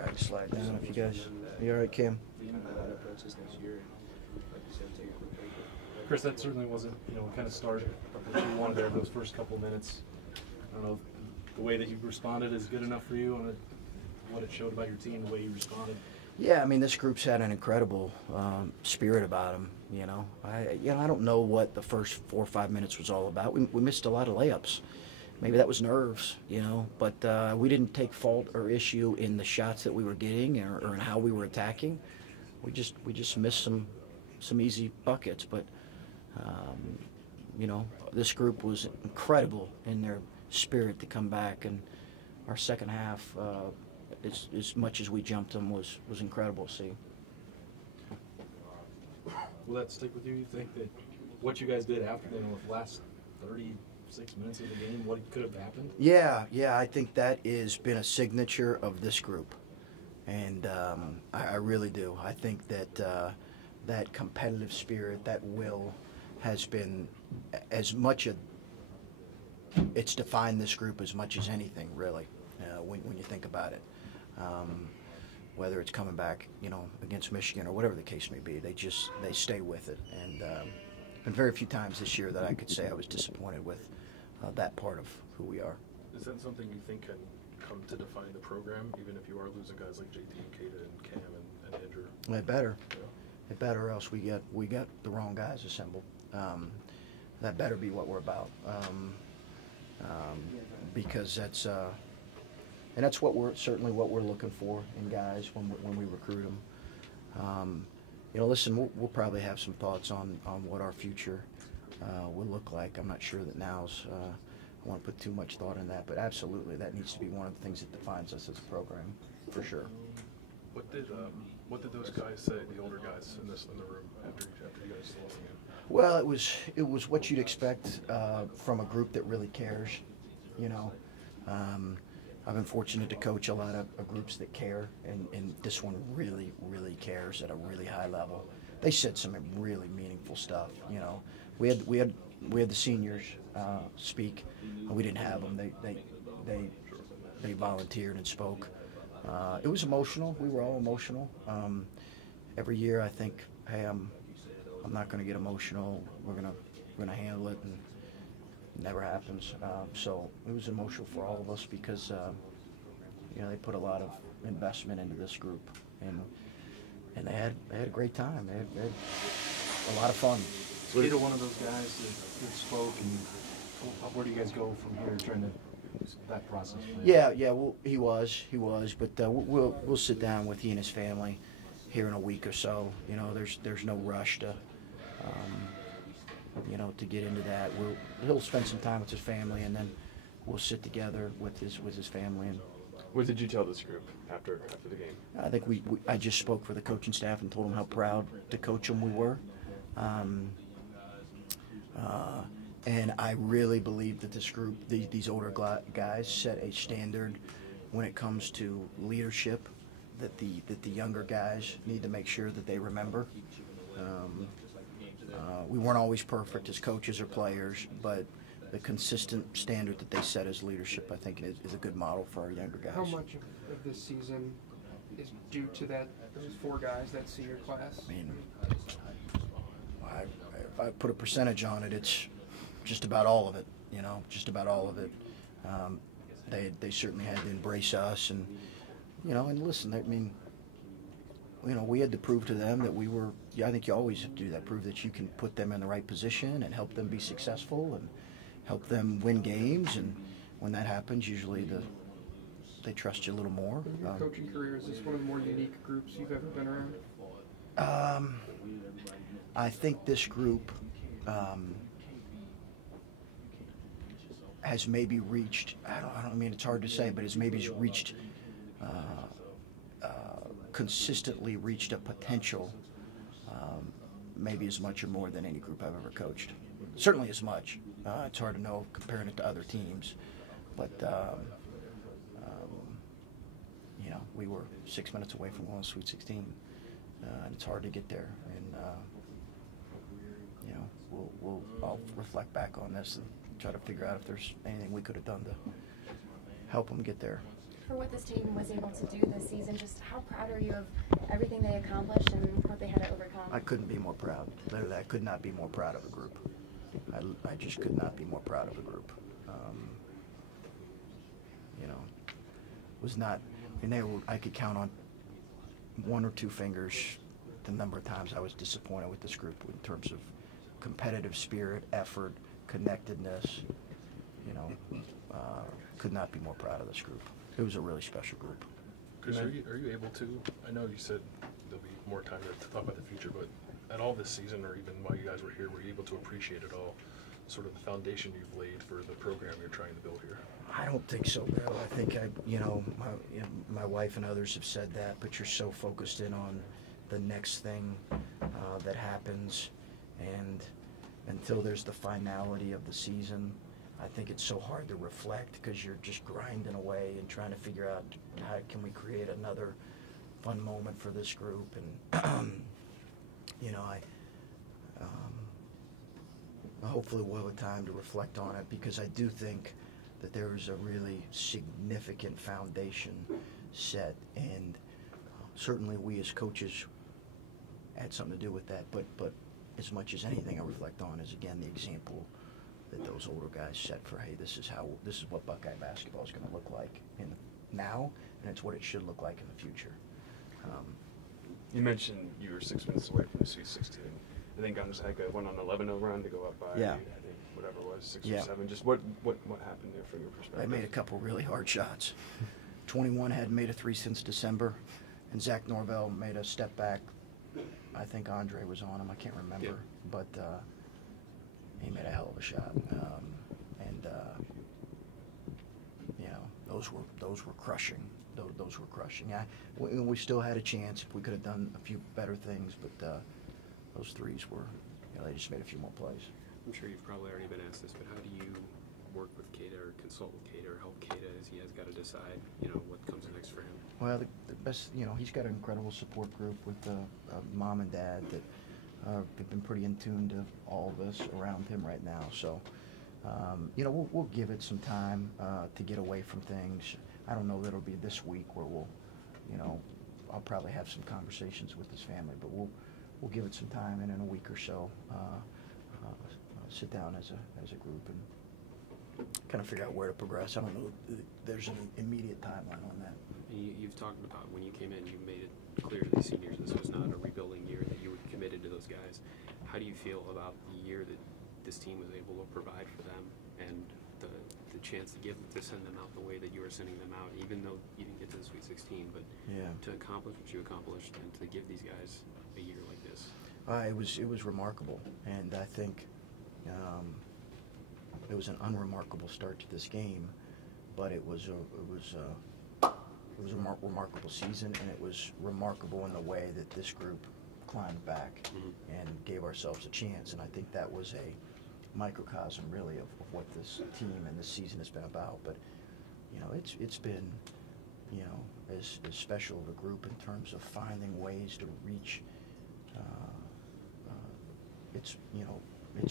Here, I can slide down if you guys. You all right, Cam? Chris, that certainly wasn't, the kind of start that you wanted there those first couple of minutes. I don't know if the way that you responded is good enough for you on what it showed about your team, the way you responded. Yeah, I mean, this group's had an incredible spirit about them. I don't know what the first 4 or 5 minutes was all about. We missed a lot of layups. Maybe that was nerves, but we didn't take fault or issue in the shots that we were getting or in how we were attacking. We just missed some easy buckets, but this group was incredible in their spirit to come back, and our second half, as much as we jumped them, was incredible to see. Will that stick with you? You think that what you guys did after the last 36 minutes of the game, what could have happened? Yeah, I think that has been a signature of this group, and I really do. I think that that competitive spirit, that will, has been as much it's defined this group as much as anything, really, when you think about it. Whether it's coming back, against Michigan or whatever the case may be, they stay with it. And been very few times this year that I could say I was disappointed with that part of who we are. Is that something you think can come to define the program, even if you are losing guys like JT and Kata and Cam and Andrew? It better. Yeah. It better, or else we got the wrong guys assembled. That better be what we're about, because that's and that's certainly what we're looking for in guys when we recruit them. Listen, we'll probably have some thoughts on what our future will look like. I'm not sure that now's. I want to put too much thought in that, but absolutely, that needs to be one of the things that defines us as a program, for sure. What did those guys say, the older guys in the room after you guys lost the game? Well, it was what you'd expect from a group that really cares. I've been fortunate to coach a lot of groups that care, and this one really, really cares at a really high level. They said some really meaningful stuff. We had the seniors speak. We didn't have them. They volunteered and spoke. It was emotional. We were all emotional. Every year I think, hey, I'm not going to get emotional. We're gonna handle it, and it never happens. So it was emotional for all of us because they put a lot of investment into this group, and they had a great time. They had a lot of fun. So either one of those guys that spoke, and where do you guys go from here, trying to that process? Yeah. Well, he was, but we'll sit down with he and his family here in a week or so. There's no rush to get into that. He'll spend some time with his family, and then we'll sit together with his family. And what did you tell this group after the game? I think I just spoke for the coaching staff and told them how proud to coach them we were. And I really believe that this group, these older guys, set a standard when it comes to leadership that the younger guys need to make sure that they remember. We weren't always perfect as coaches or players, but the consistent standard that they set as leadership, I think, is a good model for our younger guys. How much of this season is due to those 4 guys, that senior class? I mean, if I put a percentage on it, it's just about all of it. Just about all of it. They certainly had to embrace us, and and listen. I mean, we had to prove to them that we were. Yeah, I think you always have to do that. Prove that you can put them in the right position and help them be successful and help them win games. And when that happens, usually they trust you a little more. In your coaching career, is this one of the more unique groups you've ever been around? I think this group has maybe reached. I don't mean it's hard to say, but has maybe reached. Consistently reached a potential, maybe as much or more than any group I've ever coached. Certainly as much. It's hard to know comparing it to other teams, but we were 6 minutes away from going to Sweet 16, and it's hard to get there. And I'll reflect back on this and try to figure out if there's anything we could have done to help them get there. for what this team was able to do this season. Just how proud are you of everything they accomplished and what they had to overcome? I couldn't be more proud. Literally, I could not be more proud of a group. I just could not be more proud of a group. You know, was not, and I could count on one or two fingers the number of times I was disappointed with this group in terms of competitive spirit, effort, connectedness. You know, could not be more proud of this group. It was a really special group. Chris, are you able to, I know you said there'll be more time to talk about the future, but at all this season, or even while you guys were here, were you able to appreciate it all, sort of the foundation you've laid for the program you're trying to build here? I don't think so, Bill. I think my wife and others have said that, but you're so focused in on the next thing that happens, and until there's the finality of the season, I think it's so hard to reflect because you're just grinding away and trying to figure out how can we create another fun moment for this group. And you know, hopefully we'll have time to reflect on it, because I do think that there is a really significant foundation set, and certainly we as coaches had something to do with that. But as much as anything I reflect on is, again, the example that those older guys set for, hey, this is what Buckeye basketball is going to look like now, and it's what it should look like in the future. You mentioned you were 6 minutes away from the Sweet 16. I think Gonzaga went on an 11-0 run to go up by, Yeah. I think, whatever it was, 6 Yeah. or 7. Just what happened there from your perspective? They made a couple really hard shots. 21 hadn't made a three since December, and Zach Norvell made a step back. I think Andre was on him. I can't remember, Yeah. but he made a hell of a shot. You know, those were crushing. Those were crushing. Yeah, we still had a chance. We could have done a few better things, but those threes were, they just made a few more plays. I'm sure you've probably already been asked this, but how do you work with Keita or consult with Keita or help Keita as he has got to decide, what comes next for him? Well, the best, he's got an incredible support group with mom and dad that have been pretty in tune to all of us around him right now. So, we'll give it some time to get away from things. I don't know that it'll be this week where I'll probably have some conversations with his family, but we'll give it some time, and in a week or so, sit down as a group and kind of figure out where to progress. I don't know if there's an immediate timeline on that. You've talked about when you came in, you made it clear to the seniors this was not a rebuilding year, that you were committed to those guys. How do you feel about the year that this team was able to provide for them, and the chance to send them out the way that you were sending them out, even though you didn't get to the Sweet 16, but to accomplish what you accomplished and to give these guys a year like this? It was remarkable, and I think it was an unremarkable start to this game, but it was a remarkable season, and it was remarkable in the way that this group climbed back and gave ourselves a chance. And I think that was a microcosm, really, of what this team and this season has been about. But it's been as special of a group in terms of finding ways to reach its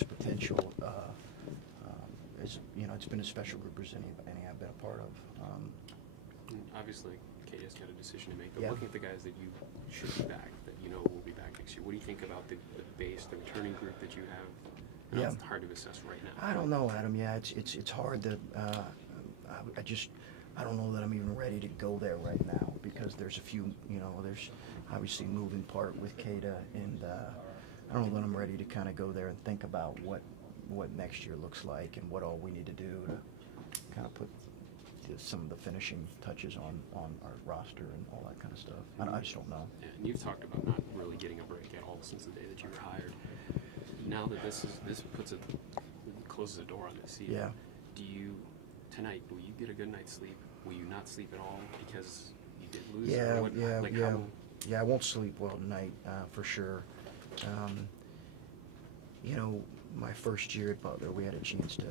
potential. It's been as special group as any I've been a part of. Obviously, Keita's got a decision to make, but Yeah. looking at the guys that you should be back, that will be back next year, what do you think about the base, the returning group that you have? Yeah. It's hard to assess right now. I don't know, Adam. Yeah, it's hard to. I don't know that I'm even ready to go there right now, because there's a few. There's obviously moving part with Keita, and I don't know that I'm ready to kind of go there and think about what next year looks like and what all we need to do to kind of put some of the finishing touches on our roster and all that kind of stuff. I just don't know. And you've talked about not really getting a break at all since the day that you were hired. Now that this closes the door on this season, Yeah. Tonight, will you get a good night's sleep? Will you not sleep at all because you did lose? Yeah, Or what, yeah. I won't sleep well tonight, for sure. My first year at Butler, we had a chance to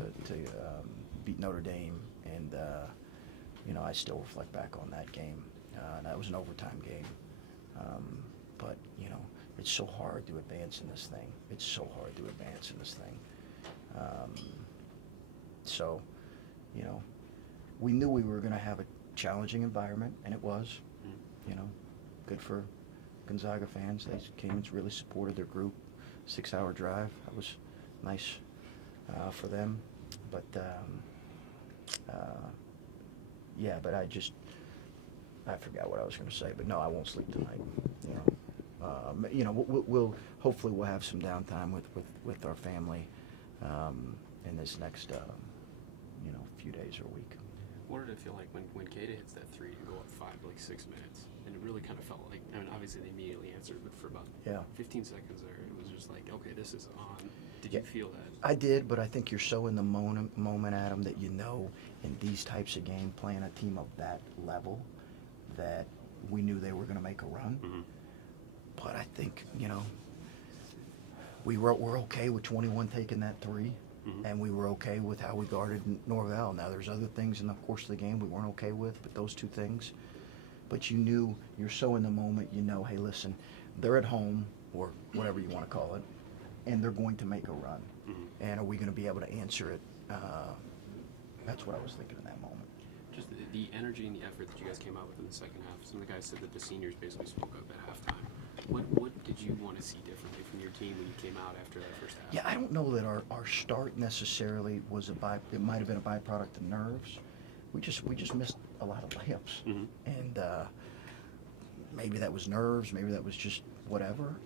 beat Notre Dame, and I still reflect back on that game. That was an overtime game, but it's so hard to advance in this thing. It's so hard to advance in this thing. So, we knew we were going to have a challenging environment, and it was. You know, good for Gonzaga fans. They came and really supported their group. 6-hour drive. That was nice for them. But yeah, but I forgot what I was going to say. But no, I won't sleep tonight. You know, we'll hopefully we'll have some downtime with our family in this next few days or week. What did it feel like when Keita hits that three to go up 5, like 6 minutes? And it really kind of felt like, I mean, obviously they immediately answered, but for about 15 seconds there, it was just like, okay, this is on. Did you feel that? I did, but I think you're so in the moment, Adam, that you know in these types of games, playing a team of that level, that we knew they were going to make a run. Mm-hmm. But I think, we're okay with 21 taking that three. Mm-hmm. And we were okay with how we guarded Norvell. Now, there's other things in the course of the game we weren't okay with, but those two things. But you knew, you're so in the moment, hey, listen, they're at home, or whatever you want to call it, and they're going to make a run. Mm-hmm. And are we going to be able to answer it? That's what I was thinking in that moment. Just the energy and the effort that you guys came out with in the second half. Some of the guys said that the seniors basically spoke up at halftime. What did you want to see differently from your team when you came out after that first half? Yeah, I don't know that our start necessarily was it might have been a byproduct of nerves. We just missed a lot of layups. Mm-hmm. And maybe that was nerves, maybe that was just whatever.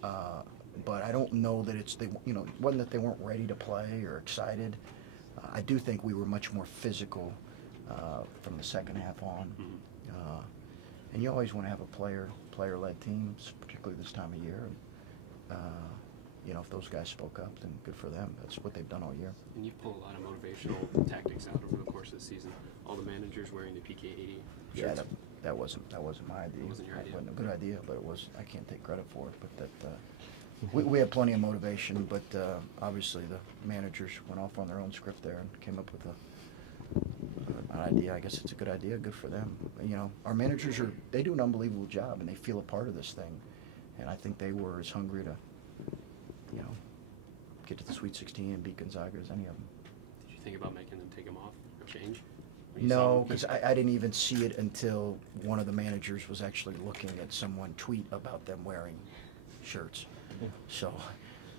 But I don't know that it wasn't that they weren't ready to play or excited. I do think we were much more physical from the second half on. Mm-hmm. And you always want to have a player-led team, particularly this time of year. And, if those guys spoke up, then good for them. That's what they've done all year. And you've pulled a lot of motivational tactics out over the course of the season. All the managers wearing the PK80 shirts. Yeah, that wasn't my idea. It wasn't your idea. It wasn't a good idea, but it was. I can't take credit for it. But that we had plenty of motivation. But obviously the managers went off on their own script there and came up with an idea. I guess it's a good idea. Good for them. Our managers they do an unbelievable job, and they feel a part of this thing. And I think they were as hungry to, get to the Sweet 16 and beat Gonzaga as any of them. Did you think about making them take them off or change? No, because I didn't even see it until one of the managers was actually looking at someone tweet about them wearing shirts. So,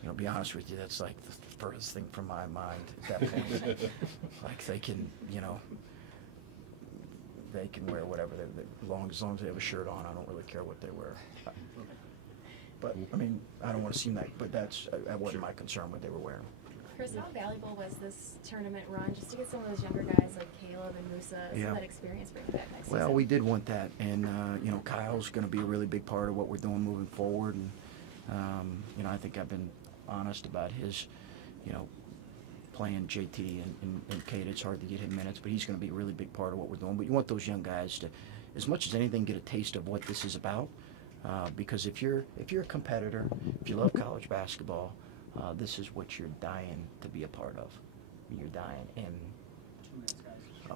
to be honest with you, that's like the furthest thing from my mind at that point. Like they can, they can wear whatever, as long as they have a shirt on. I don't really care what they wear. But, I don't want to seem like, but that wasn't my concern what they were wearing. Chris, how valuable was this tournament run just to get some of those younger guys like Caleb and Musa, some of that experience bring back next season? Well, we did want that, and Kyle's going to be a really big part of what we're doing moving forward, and I think I've been honest about his, playing JT and Kate. It's hard to get him minutes, but he's going to be a really big part of what we're doing. But you want those young guys to, as much as anything, get a taste of what this is about, because if you're a competitor, if you love college basketball, this is what you're dying to be a part of. You're dying, and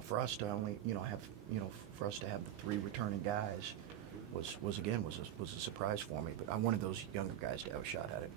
for us to only, for us to have the 3 returning guys was a surprise for me. But I wanted those younger guys to have a shot at it.